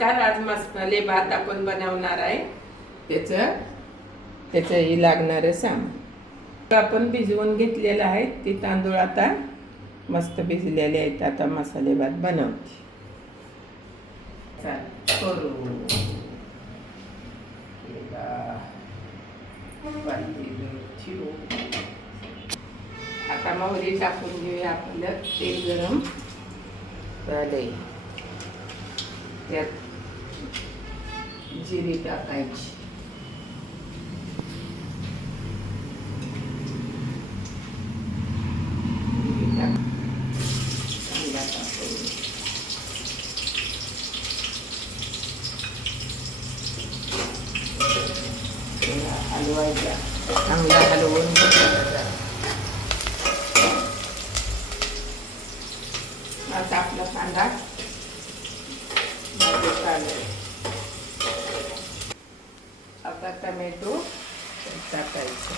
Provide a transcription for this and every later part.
नमस्कार. आज मसाले भात आपण बनवणार आहे. त्याचं लागणारं सामान आपण भिजवून घेतलेलं आहे. ते तांदूळ आता मस्त भिजलेले आहेत. आता मसाले भात बनवते. करू आता मोहरी टाकून घेऊया. आपलं तेल गरम झालंय. त्यात जिरे टाकायची. हलवायचा. चांगला हलवून आता आपला कांदा आता टमॅटो टाकायचं.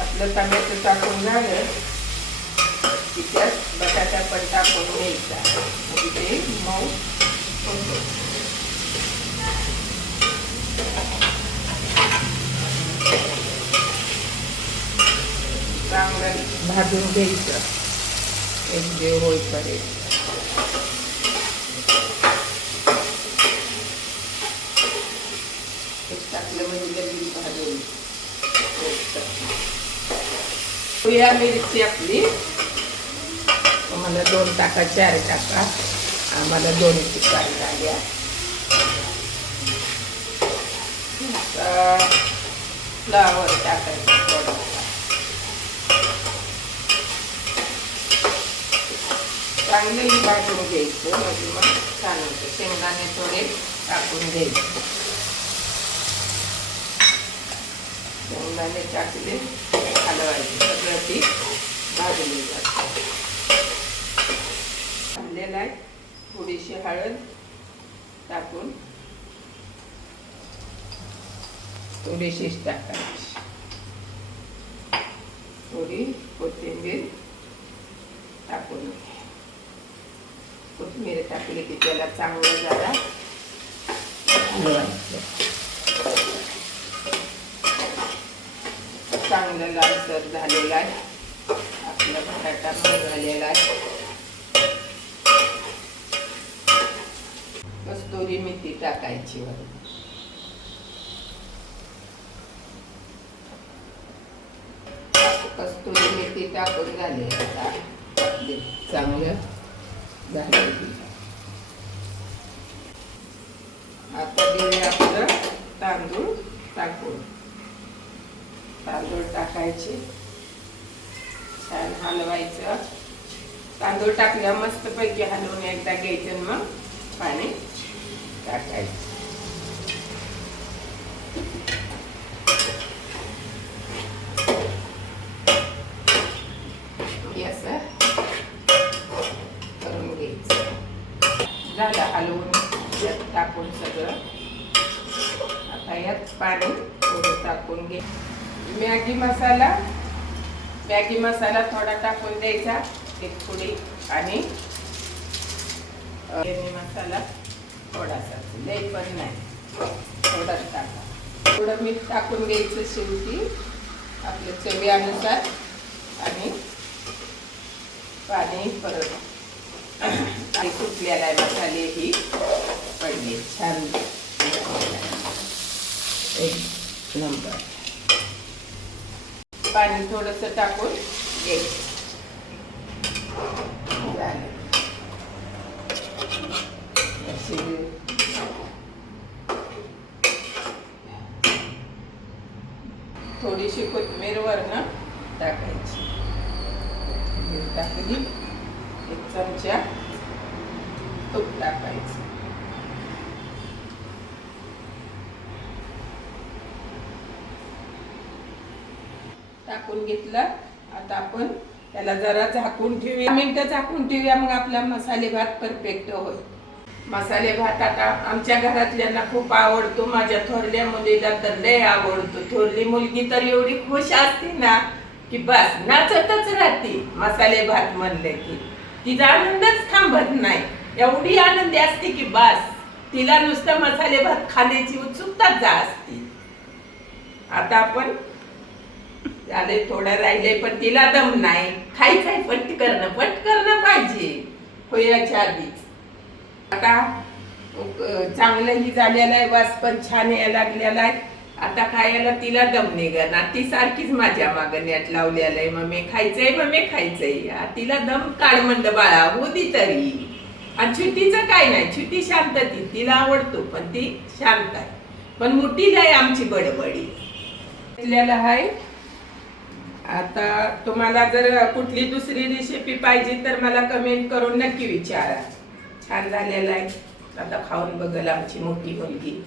आपलं टमॅटो टाकून झालं की त्यात बटाटा पण टाकून घ्यायचा. म्हणजे ते मऊ होतो. चांगलं भाजून घ्यायचं एक जे होईपर्यंत. टाकलं म्हणजे लगेच भाजून. या मिरची आपली मला 2 टाका 4 टाका. आम्हाला 2 चिकारी झाल्या. फ्लावर टाकायचं थोडासा. चांगले भाजून घ्यायचं म्हणजे मग छान होतं. शेंगदाणे थोडे टाकून घ्यायचे. शेंगदाणे टाकले हलवायचे. सगळं ती भाजली जातं. भाजलेलं आहे. थोडीशी हळद टाकून थोडीशीच टाकायची. थोडी कोथिंबीर टाकून कोथिंबीर टाकली की त्याला चांगलं जरा हलवायचं. चांगलं लालसर झालेला आहे. आपला बटाटा पण झालेला आहे. कस्तुरी मेथी टाकायची. कस्तुरी मेथी टाकून झाले. आता चांगलं झालं. आता देऊया आपलं तांदूळ टाकून. तांदूळ टाकायचे. छान हलवायचं. तांदूळ टाकल्या मस्त पैकी हलवून एकदा घ्यायचं. मग पाणी टाकायचं. असं करून घ्यायचं. झालं हलवून यात टाकून सगळं. आता यात पाणी थोडं टाकून घे. मॅगी मसाला थोडा टाकून द्यायचा. एक पुडी. आणि मसाला थोडासा, लई पण नाही, थोडाच टाका. थोडं मीठ टाकून घ्यायचं शेवटी आपल्या चवीनुसार. आणि पाणी परत आणि कुठल्याला मसाले ही पडले छान. एक नंबर. पाणी थोडंसं टाकून घ्यायचं. थोडीशी कोथिंबीर वरनं टाकायची. टाकली. 1 चमचा तूप टाकायचं. टाकून घेतलं. आता आपण त्याला जरा झाकून ठेवूया. मिनिटं झाकून ठेवूया. मग आपला मसाले भात परफेक्ट होईल. मसाले भात आता आमच्या घरातल्यांना खूप आवडतो. माझ्या थोरल्या मुलीला तर लय आवडतो. थोरली मुलगी तर एवढी खुश असते ना. की बस नाचतच राहते मसाले भात म्हणले की तिचा आनंदच थांबत नाही. एवढी आनंदी असते की बस तिला नुसतं मसाले भात खाण्याची उत्सुकताच जा असते. आता आपण झाले थोडं राहिले पण तिला दम नाही, खायचंय पटकरणं पाहिजे होयाच्या आधीच. आता चांगलंही झालेलं आहे, वास पण छान यायला लागलेला आहे. आता खायला तिला दम निघणार, ती सारखीच माझ्या मागण्यात लावलेलं आहे मम्मी खायचंय. तिला दम काढ म्हणलं बाळा होती तरी. आणि छुट्टीचं काय नाही, छुट्टी शांत तिला आवडतो पण ती शांत आहे. पण मोठीला आहे आमची बडबडी आहे. आता तुम्हाला जर कुठली दुसरी रेसिपी पाहिजे तर मला कमेंट करून नक्की विचारा. छान झालेला आहे. आता खाऊन बघल आमची मोठी मुलगी.